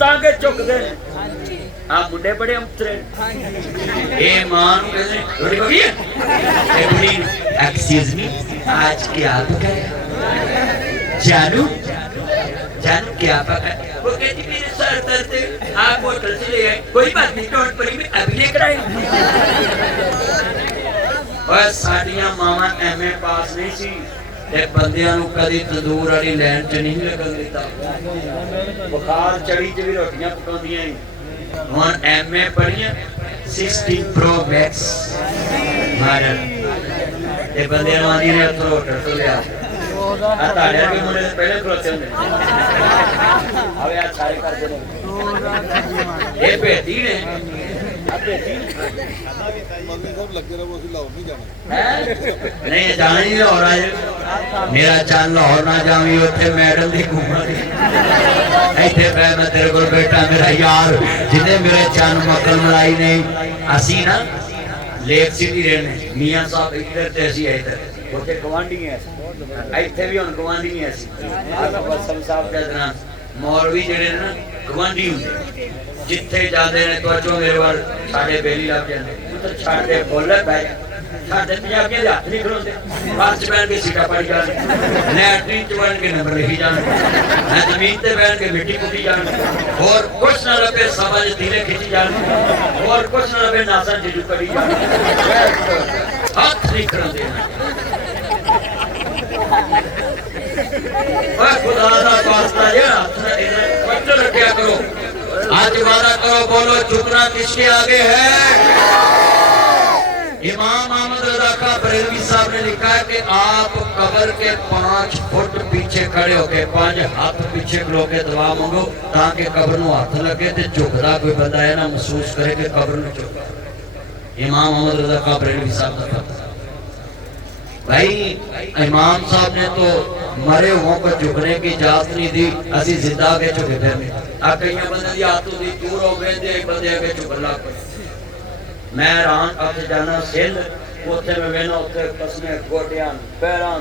तांगे चुकते हैं आ मुंडे बड़े अंतरे ए मां कहते थोड़ी बगी है ए बुढ़ी एक्सक्यूज मी आज क्या पकाया जानू जानू क्या पकाया वो कहती मेरे सर दर्द आप होटल से ले आए कोई बात नहीं डोंट वरी मैं अभी लेकर आई और साडियां मामा एमए पास नहीं सी ते बंदियां नु कदी तंदूर वाली लाइन च नहीं लगन देता बुखार चढ़ी च भी रोटियां पकाउंदियां हुन एमए पढ़ियां 16 प्रो मैक्स मॉडल ते बंदियां नु आंदी ने उत्थों होटल तो ले आ ताड़े के मुंडे पहले खलोते हुंदे अबे यार सारे कर दे ए बेटी ने नहीं जाना ही लाहौर आज मेरा चल लाहौर ना जावी उत्थे मैडम दी घूमण इत्थे पै मैं तेरे कोल बैठा मेरा यार जिन्ने मेरे चन मक्कल मलाई नहीं असी ना लेक सिटी रहने मियां साहब इधर ते असी इधर उत्थे गवांढी है इत्थे भी हुन गवांढी है असी बसम साहब दे दरान मौलवी जेड़े ना गवांढी हुंदे जिथे जाते ने तो अचो मेरे वाल साढ़े बेली लग जाते तो छड़ दे बोले पै साढ़े पंजाबियों के हाथ नहीं खलोते बस च बैठ के सीटा पड़ी जाने लैटरीन च बैठ के नंबर लिखी जाने जमीन ते बैठ के मिट्टी पुटी जाने और कुछ ना लगे समझ धीरे खिंची जाने और कुछ ना लगे नासा जिजू करी जाने हाथ नहीं खलोते खुदा दा वास्ता जे हाथ पट रखा करो आज वादा करो बोलो झुकना किसके आगे है इमाम अहमद रजा खां बरेलवी साहब ने लिखा है कि आप कब्र के 5 फुट पीछे खड़े होके 5 हाथ पीछे खलो के दुआ मांगो ताकि कब्र नु हाथ लगे ते झुकदा कोई बंदा है ना महसूस करे कि कब्र नु झुक इमाम अहमद रजा खां बरेलवी साहब का भाई इमाम साहब ने तो मरे हुओं को झुकने की इजाजत नहीं दी असी जिंदा के झुके थे आ कई बंदे दी आदत होती दूर हो गए थे बंदे के झुकन लग पे मैं रान अब जाना सिंध उथे में वेना उथे कसमे गोडियां पैरां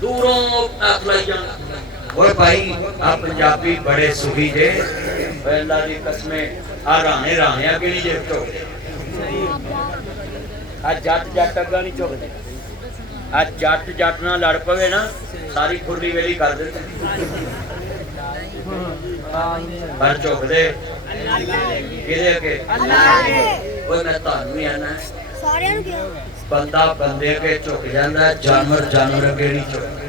दूरों हाथ लाई जाना और भाई आप पंजाबी बड़े सुखी जे अल्लाह दी कसमे आ राणे राणिया केड़ी जे चोक आ जट जट अग्गा नहीं चुकदे आ जट जट ना लड़ पवे ना सारी खुरली वेली कर देते पर चुकदे किदे के ओए मैं तानू ही आना सारेयां नु क्यों बंदा बंदे के झुक जांदा जानवर जानवर अगे नहीं झुकदा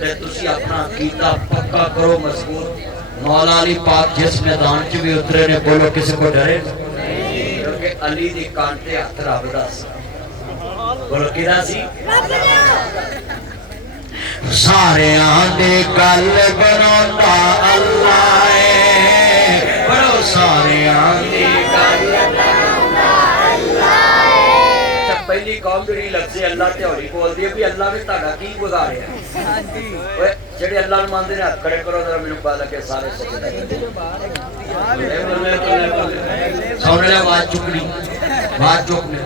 ते तुसी अपना अकीदा पक्का करो मजबूत मौला अली पाक जिस मैदान च भी उतरे ने बोलो किसी को डरे क्योंकि अली दी कांटे हथ रब दा सी बोलो किदा सी रब दा सारे आंदे गल बनांदा अल्लाह है बड़ो सारे आंदे गल बनांदा अल्लाह है अच्छा पहली कौम जेड़ी लफ्ज़ अल्लाह ते होरी बोलदी है भी अल्लाह ने ताड़ा की गुजारिया हां जी ओए जेड़े अल्लाह नु मानदे ने हाथ खड़े करो जरा मेनू पता लगे सारे सजदा सोने आवाज चुकनी आवाज चुकनी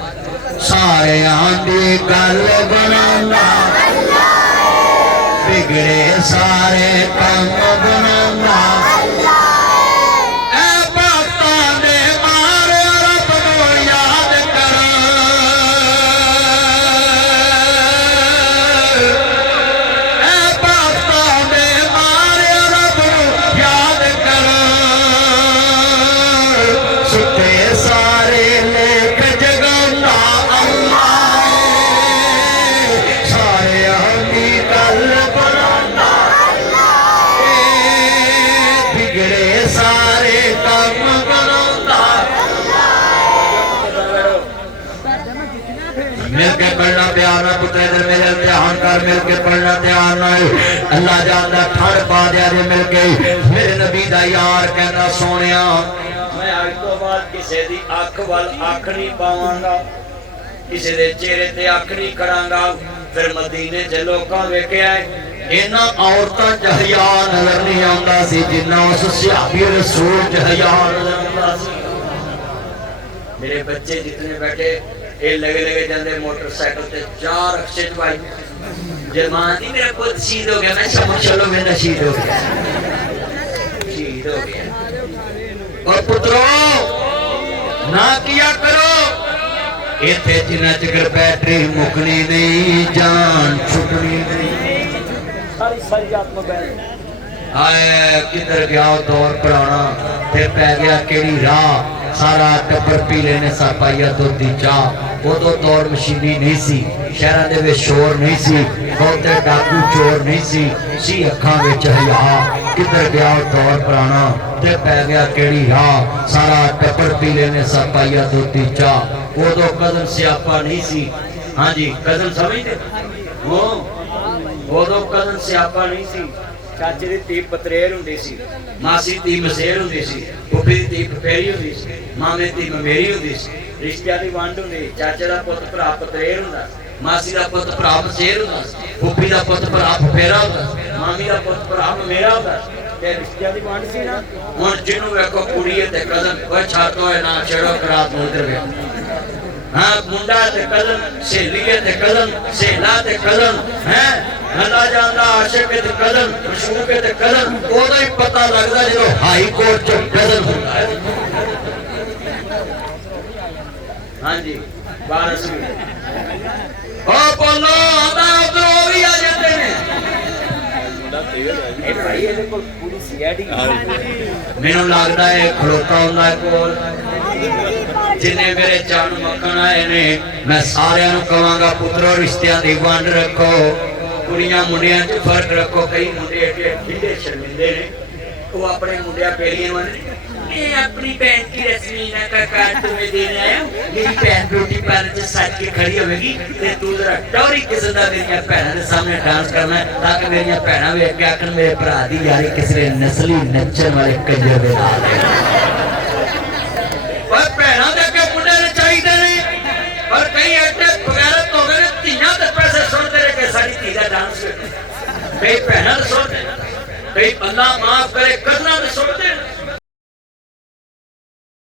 सारे आंदे गल बनांदा बिगड़े सारे काम बनाना ऐ बातां दे मारे रब नू याद कर ऐ बातां दे मारे रब नू याद कर सुते सारे लेख जगांदा अल्लाह सारे आंदी गल मिलके पढ़ना प्यार ना पुत्र इधर मेरे ध्यान कर मिलके पढ़ना ध्यान ना अल्लाह जानदा ठंड पा दिया जे मिलके मेरे नबी दा यार कहना सोनिया मैं आज तो बाद किसी दी अख वाल अख नहीं पावांगा किसी दे चेहरे ते अख नहीं करांगा फिर मदीने च लोकां वेखिया इन्हां औरतां च हया नजर नहीं आंदा सी जिन्ना उस सहाबी रसूल च हया नजर आंदा सी मेरे बच्चे जितने बैठे ये लगे लगे जाते मोटरसाइकिल से 4 अक्षे भाई जमानी मेरा पुत्र शहीद हो गया मैं समझ चलो मेरा शहीद हो गया शहीद शहीद हो गया। और पुत्रों ना किया करो इथे जिन्ना चिकर बैटरी मुकनी नहीं जान छुटनी नहीं। आए किधर गया दौर पुराना ते पै गया केड़ी राह सारा टब्बर पीले ने सापाइया दुधी चाह। उदो दौर मशीनी नहीं सी शहरां दे विच शोर नहीं सी बहुते डाकू चोर नहीं सी अखां विच हया। किधर गया दौर पुराना ते पै गया केड़ी राह सारा टब्बर पीले ने सापाइया दुधी चाह। उदो कदम स्यापा नहीं सी। हाँ जी कदम समझते वो उदो कदम स्यापा नहीं सी। चाचे दी धी पतरेर हुंदी सी मासी धी मसेर हुंदी सी फुफी दी धी फफेरी हुंदी सी मामे दी ममेरी हुंदी सी रिश्तियां दी वंड हुंदी। चाचे दा पुत्त भरा पतरेर हुंदा मासी दा पुत्त भरा मसेर हुंदा फुफी दा पुत्त भरा फफेरा हुंदा मामी दा पुत्त भरा ममेरा हुंदा ते रिश्तियां दी वंड सी ना। हुण जिन्नू वेखो कुड़ी ते कदम ओए छातो होए ना छेड़ो करात नूं इधर वे। हाँ मुंडा ते कदम सहेली ते कदम सहेला ते कदम है नला जांदा आशिक ते कदम मशूक ते कदम ओदा ही पता लगदा जो हाई कोर्ट च कदम हुंदा है। हाँ जी 12 ओ बोलो आदा उधर ओ भी आ जाते ने ए भाई ਇਹਦੇ ਕੋਲ ਪੂਰੀ ਸੀਆਈਡੀ ਮੈਨੂੰ ਲੱਗਦਾ ਹੈ ਖਲੋਤਾ ਹੁੰਦਾ ਕੋਲ जिन्हें मेरे चरण मक्खन आए ने मैं सारे कहांगा पुत्रो रिश्तियां दी वंड रखो कुड़ियां मुंडियां च फर्क रखो। कई मुंडे ढिले शर्मिंदे ने वो अपने मुंडिया पेलियां वंड मैं अपनी बहन की रश्मीना का कार्ड तुम्हें देने आया हूं। मेरी बहन ब्यूटी पार्लर च सज के खड़ी होगी ते तू जरा टौरी किस्म दा मेरी भैणां दे सामने डांस करना है ताकि मेरी भैणां वेख के आखन मेरे भरा दी यारी किसी ने नस्ली नच्चण वाले कंजर दे नाल है। पर भैणां दे अगे मुंडे ने चाहिदे ने पर कई ऐसे बगैरत हो गए धीआं दे पैसे सुनते रहे कि साडी धी दा डांस कई भैणां दे सुनते कई अल्लाह माफ करे कदनां दे सुनते